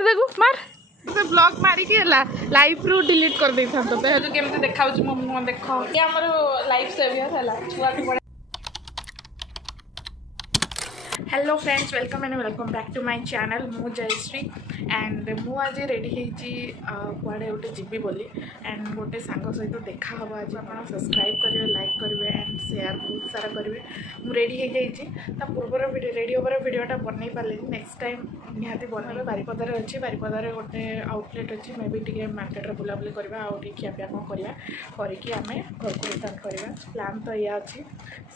देखो मार blog मारिकी life रु डिलीट कर दे था तो केमती देखा मो मुह देख ये आम लाइफ सेवियर है छुआ hello friends welcome and welcome back to my channel मु जयश्री एंड मु आज रेडी कड़े गोटे जीवी बोली एंड गोटे सांग सहित देखा हम आज आप सब्सक्राइब करेंगे लाइक करेंगे एंड शेयर बहुत सारा करेंगे मु रेडी हो जाइए पूर्वर वीडियो रेडी होवर वीडियोटा बनई पारे नेक्स्ट टाइम निहाती बनइबे बारिपदार अच्छी बारिपदार गोटे आउटलेट अच्छी मे भी टी मार्केट बुलाबुली करवा आउट खियापिया कौन करवा करके आम घर को रिटर्न करवा प्लान तो या अच्छी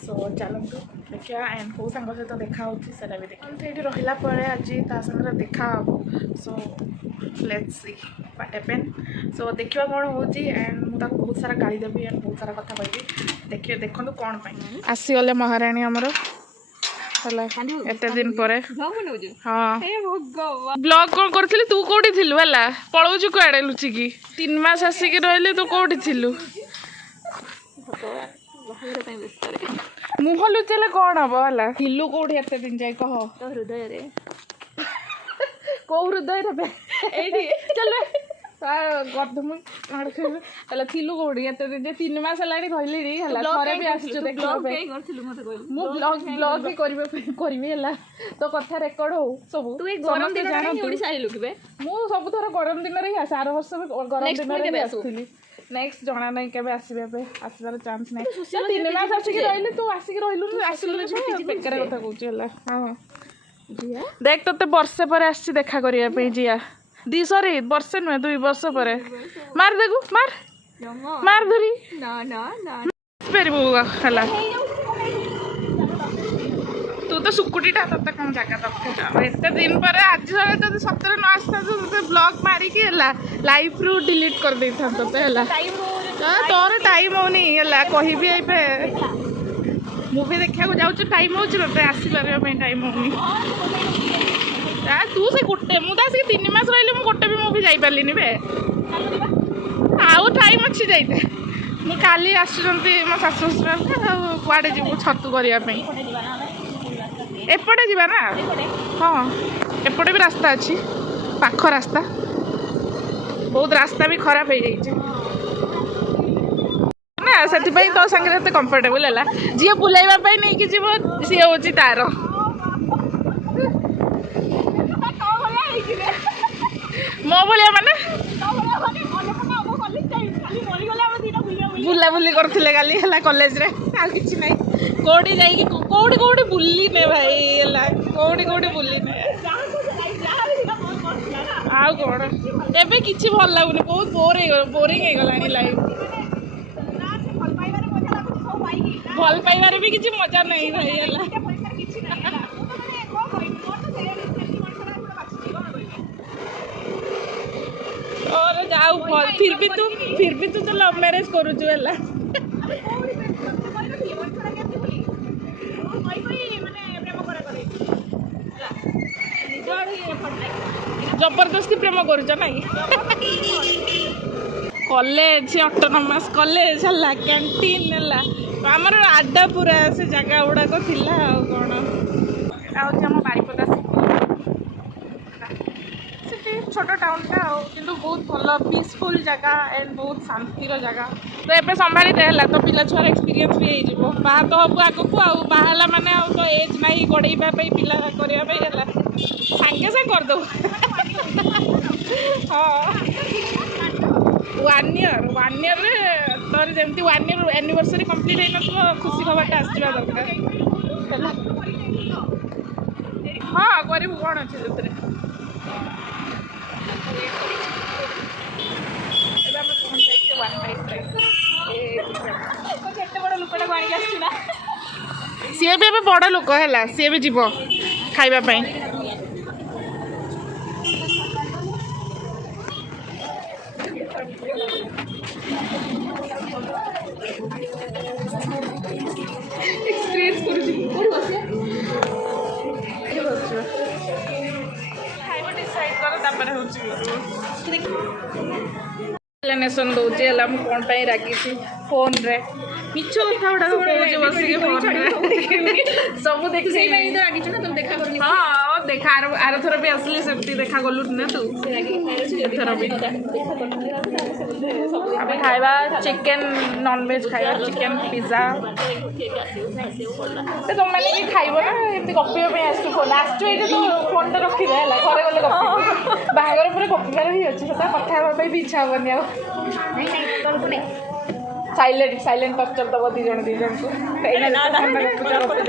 सो चलतु देखा एंड कौ सांग सहित देखा सेटा भी देखिए ये रहा पड़े आज सागर देखा so let's see what happen so देखा कौन हो एंड मुझे बहुत सारा गाड़ी देवी एंड बहुत सारा कथा कहि देखिए देखो कौन आसीगले महाराणी आमर एत दिन पर हाँ ब्लॉग कौन करी तू कौटी थिलु है पलाऊचु कड़े लुचिकी 3 मास आसिक रही तू कौटी थिलु मुह लुचेले कौन हम है थिलु कौटी एत दिन जाए कह हृदय कौ हृदय चल गधम थिलु कौटी एत दिन 3 मास है कहली थे भी आसु ब्लॉग भी करी तो कथा रेकर्ड हो सब गरम दिन मु सब थर गरम दिन आर वर्ष गरम दिन आसुली नेक्स्ट जना नहीं के आसबार चांस ना 3 मास आसिक रही तू आसिक रही आसलु बेकार कथा कहूँ हाँ देख तो वर्षे पर आसी देखा करने जिया दी सॉरी वर्षे नुहे 2 वर्ष पर मार देखू मार धरी है तू तो सुकुटीटा ते कौन जगह दरकार एत दिन पर आज जब सतरे न आसता ब्लॉग मारिकी लाइफ रु डिलीट कर दे था तोर टाइम होनी कह मूवी देखा जाऊँ टाइम हो आसपार टाइम होनी तू से गोटे मुझे 3 मास रही मुझे गोटे भी मूवी जापारे बे आउ टाइम अच्छी जाइए मुझे काली आसुँच मो शाशु ससुर कड़े जीव छतु करने एपटे जीवा ना हाँ एपटे भी रास्ता अच्छी पाख रास्ता बहुत रास्ता भी खराब हो जाइए ना से तो सागे कंफर्टेबल है जी बुलाइवाई नहीं कि जीव सी हूँ तार मो भाया माने बुलाबुली करते गाली है कॉलेज रे आ किसी ना कौटी जाइए कौटी कौटी बुलने भाई है कौटी कौटी बुलने आ कौन एबे किसी भल लगुनि बहुत बोरिंग हो लाइफ भल पाइबार भी किसी मजा नहीं भाई है और जाऊ फिर भी तू तो लव मैरिज करुचु है जबरदस्ती प्रेम करुच ना कॉलेज ऑटोनोमस कॉलेज है कैंटीन है आमर आड्डा पूरा से जगह गुड़ाक थिला कौन आम बारिपदा छोट टाउनटा किंतु बहुत भल पीसफुल जगह एंड बहुत शांतिर जगह तो ये संभाली है तो पिला छुआर एक्सपीरियंस भी हो बाहा तो हम आगक आहा मैंने तो एज ना गड़ाई पिला करने सांगे सांगे करदे हाँ 1 ईयर तोर जमी 1 ईयर एनिवर्सरी कंप्लीट हो खुशी खबरटा आसवा दरकार हाँ करू कौन अच्छे जो सी भी बड़ लोक है सी भी जीव खाइबापी एक्सप्लेनेशन दूसरी है कौन पर रागी फोन रे मिछ कथा गुड़ा कहूँ बस फोन सब देख हाँ देखा आर थर भी आसली सेमती देखा गलु ना तू एथर भी आमे खाइबा चिकेन नॉनवेज खाइबा चिकेन पिज्जा तो तुम मैंने भी खाइबो ना एमती गपियो पे आसु फोन आसु एटे तो फोन टा रखी दे हला घरे गले गपि बाहागर पुरे गपिबार ही अछि सता कथा होबा पे भी इच्छा होबनी आ नहीं तो नहीं साइलेंट टक्चर दब दी जन को साइलेंट टक्चर दब दी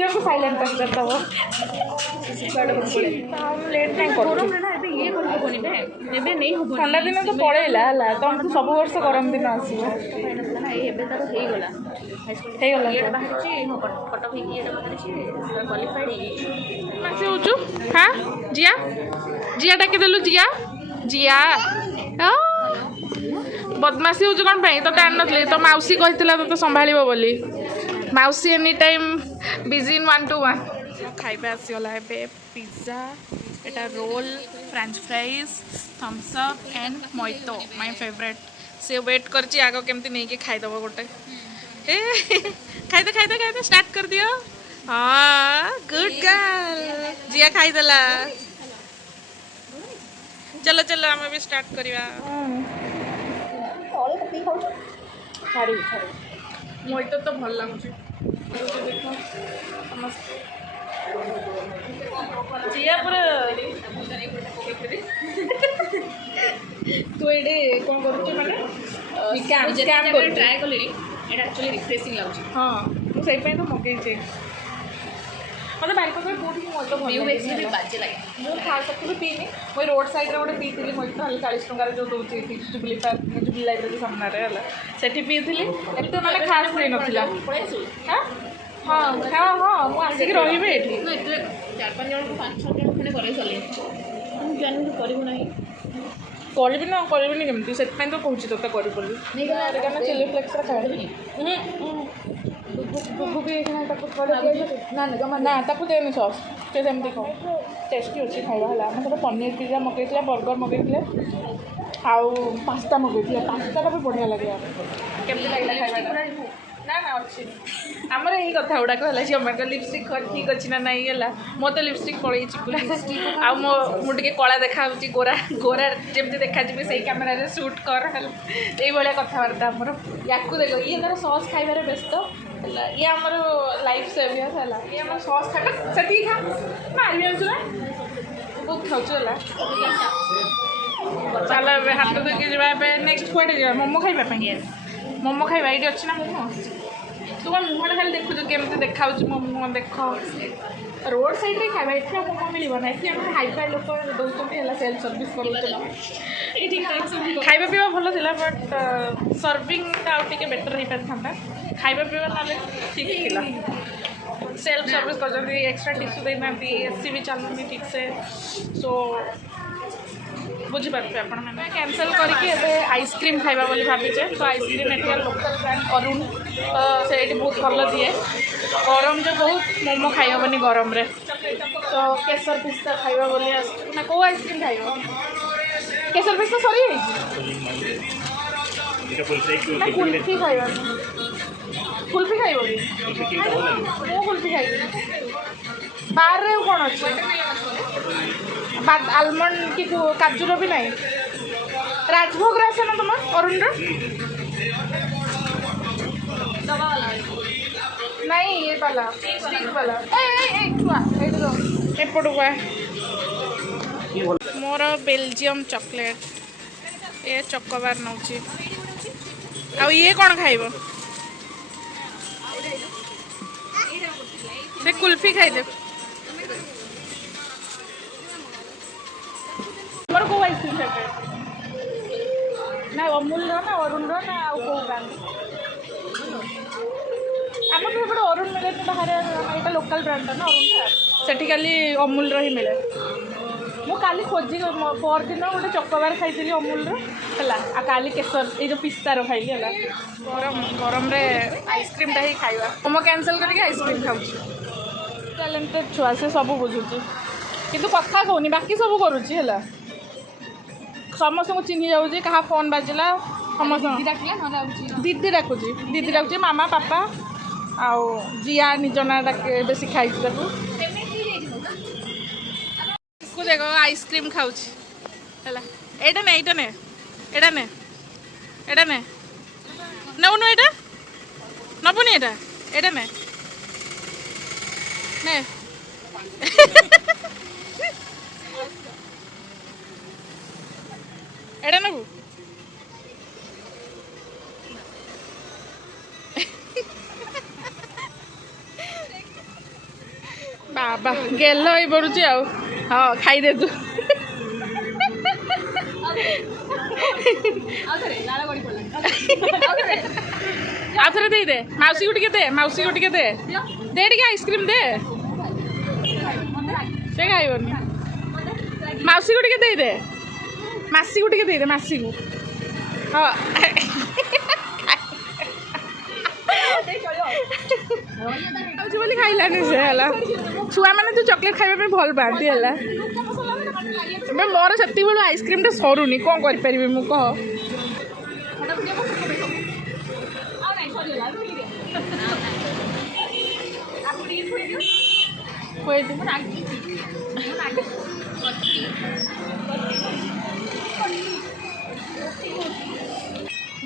जन को साइलेंट टक्चर दब लेट नहीं ठंडा दिन तो पड़ेगा है तो हम सब वर्ष गरम दिन आसगला हाँ जिया जिया डाकी देलु जिया बदमाशी हूँ कौन तो आन नी तो मौसी कही तो संभाल बोली मौसी any time busy in 1 to 1 खाइबा आसीगला ए पिज्जा एटा roll French fries Thums Up and mojito my favourite से वेट करची आगो केमती नहीं के खाइदब गोटे खाइदे स्टार्ट कर दियो हाँ गुड गर्ल जिया खाइदेला चलो चलो आम भी स्टार्ट करवा मोइतो तो भल लगुच देख जिया पूरा तू ये कौन कर ट्राए कली एक्चुअली रिफ्रेशिंग लगुच हाँ मुझे तो मगेचे मतलब बारिपदा कौटी मोइतो भी बाजे लगे मुझे खास सकती पीनी मुझे रोड साइड रे गोटे पीती मोइतो हल 40 टंकार जो दूसरी जुबली पार्क जुबली लाइब्रेरी सामने से पीती एत मैंने खास नहीं नाला हाँ हाँ हाँ हाँ मुझे आसिक रही 4-5 जन 5-6 जन खड़े करे चले जानू करी ना करी केमती से तो कहूँ तो कर चिली फ्लेक्स खाए ना देनी सस से सेमती खाओ टेस्टी अच्छी खावा है आम सब पनीर पिज्जा मगई बर्गर मगई आउ पास्ता मगई पास्ता भी बढ़िया लगे केमती लगे खाଇବା ना ना अच्छी आमर यही कथा गुड़ाक है झील लिपस्टिक ठीक अच्छी ना नहीं है मो तो लिपस्टिक पड़े पूरा आगे कला देखा गोरा गोरा जमी देखा से कैमेरा सुट कर ये कथबार्ता आमर या देख ये तार सस खाइबार व्यस्त ये आमर लाइफ सेवियर है ये आम सस खाइबा से खा मारि ना बहुत खाऊ चल हाथ धोकी जाए नेक्स्ट कौटे जा मोमो खाइबा मोमो खाइबा ये अच्छी ना मोमो तू कौन मुहटा खाली देखु केमती देखा मोमो देख रोड साइड रे खाइबा इतना मोमो मिल ना ये हाई फाई लोक दौरान सेल्फ सर्विस कर खाइबा पीवा भल था बट सर्विंग आउटे बेटर हो पाता खाइबा पीवा ना ठीक थिला सेल्फ सर्विस कर एक्स्ट्रा टिश्यू देना एसी भी चलुनी ठीक से सो बुझीपारे आपण मैंने कैंसल करके आइसक्रीम खाइबा बोली भावीचे तो ice cream at local brand Arun तो से बहुत भल दिए गरम जो बहुत मोमो खाइबनी गरम रे तो केसर पिस्ता खाइबा बोली ना कौ आइसक्रीम खाइब केसर पिस्ता सरी ना कुल्फी खाइबा कुल्फी खाइब मो कुल्फी खाइबी बाहर रे कौन अच्छे आलमंड कि काजूर भी नहीं राजभोग आसे ना तुम अरुण नहीं ये वाला स्टिक वाला एपटू मोर बेल्जियम चॉकलेट ये चॉकोबार नौ आ ये कौन खाइब से कुल्फी खाइदे मोर को आइसक्रीम फेवरेट ना अमूल ना अरुण ना कौ ब्रांड आम तो एपटे अरुण मिले बाहर यहाँ लोकल ब्रांड ना अरुण से खाली अमूल ही मिले मुझे काली खोजी पर दिन गोटे चॉकोबार खाई अमूल है काली केसर ये जो पिस्तार खाइली है गरम गरम रे आइसक्रीम ही खाइबा मोमो कैंसल करके आइसक्रीम खाऊँ टैलेंटेड छुआ से सब बुझुची किंतु कथा कहूनी बाकी सब करुच्ची है समस्त को चिन्ह जाऊँगी क्या फोन बाजिला समस्त दीदी डाकुची मामा पापा आउ जिया निज ना बेसी खाई देख आइसक्रीम खाऊ एटा ने एटा ने एटा ने एटा ने नबुनु एटा नबुनि एटा एटा ने ने एटा नबु बाबा गेल पड़ुची आउ हाँ खाई दे तू आउ थे दे दे मौसी को टिके दे मौसी को टिके दे दे टिके आइसक्रीम दे से खाइबनी मौसी को टिके दे दे मासी को टिके दे दे मासी को हाँ बोली खाइलानी से है छुआ मैंने तो चॉकलेट खाइबा भल पाती है मोर से बेलू आइसक्रीम टा सरुनी कौन कर मु कह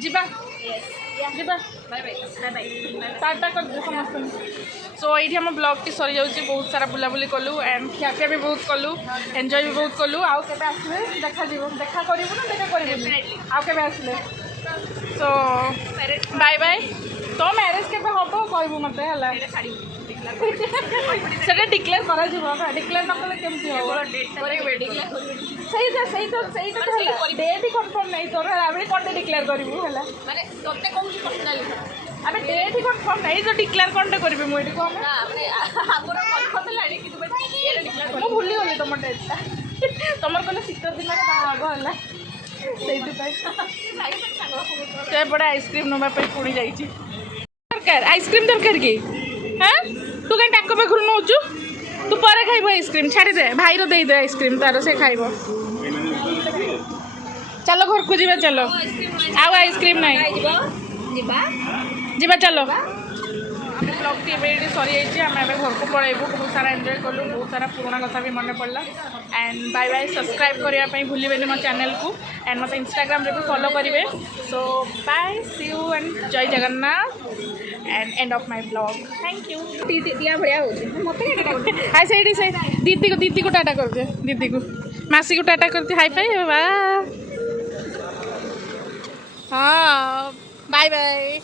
जीवा जीवा टाटा कर समस्त सो ये आम ब्लॉग टी सरी जाऊँगी बहुत सारा बुलाबुली कलु एंड खियापिया भी बहुत कलु एंजॉय भी बहुत कलु आउ के आसले देखा देखा करूँ ना देखा कर आउ के आसले सो बाय बाय तो मैरेज के हम कहबू मत है डिक्लेयर कर डिक्लेयर न कले केमती हम डेट कन्फर्म नहीं तोर कौन डिक्लेयर करूँ है अबे डेट ही कन्फर्म नहीं तो डिक्लेयर कौन करी मुझे कह भूली गली तुम डेटा तुम कहले शीत दिन आग है बड़े आइसक्रीम नापी पुणी जाकर आइसक्रीम दरकार कि हाँ तू कहीं टाक पाखु नौचु तू पर खाइब आइसक्रीम छाड़ी दे भाई रो दे दे आइसक्रीम तार से खाइब चलो घर को जीवा चलो आउ आइसक्रीम नहीं जीवा चलो ब्लॉग टी सरी जाइए आम घर को पलैबू बहुत सारा एंजॉय कलु बहुत सारा पुराना कथा भी मन पड़ा एंड बाय बाय सब्सक्राइब करने भूलें मो चैनल को एंड मत इंस्टाग्राम रे भी फॉलो करेंगे सो बाय सी यू एंड जय Jagannath and end of my blog thank you दिया भाया हाय से दीदी को टाटा कर दे दीदी को मासी को टाटा करती हाई फाई वाह हाँ बाय बाय